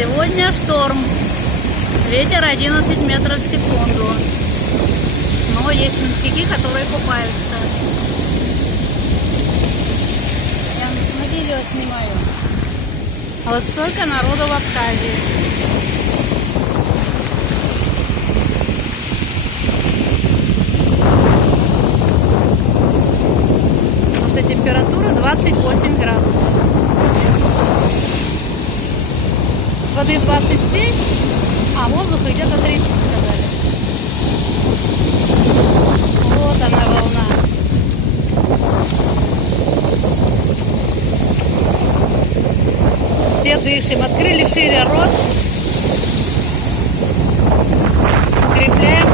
Сегодня шторм. Ветер 11 метров в секунду. Но есть мальчики, которые купаются. Я на видео снимаю. А вот столько народу в Абхазии. Потому что температура 28 градусов. Воды 27, а воздуха где-то 30, сказали. Вот она волна. Все дышим. Открыли шире рот. Укрепляем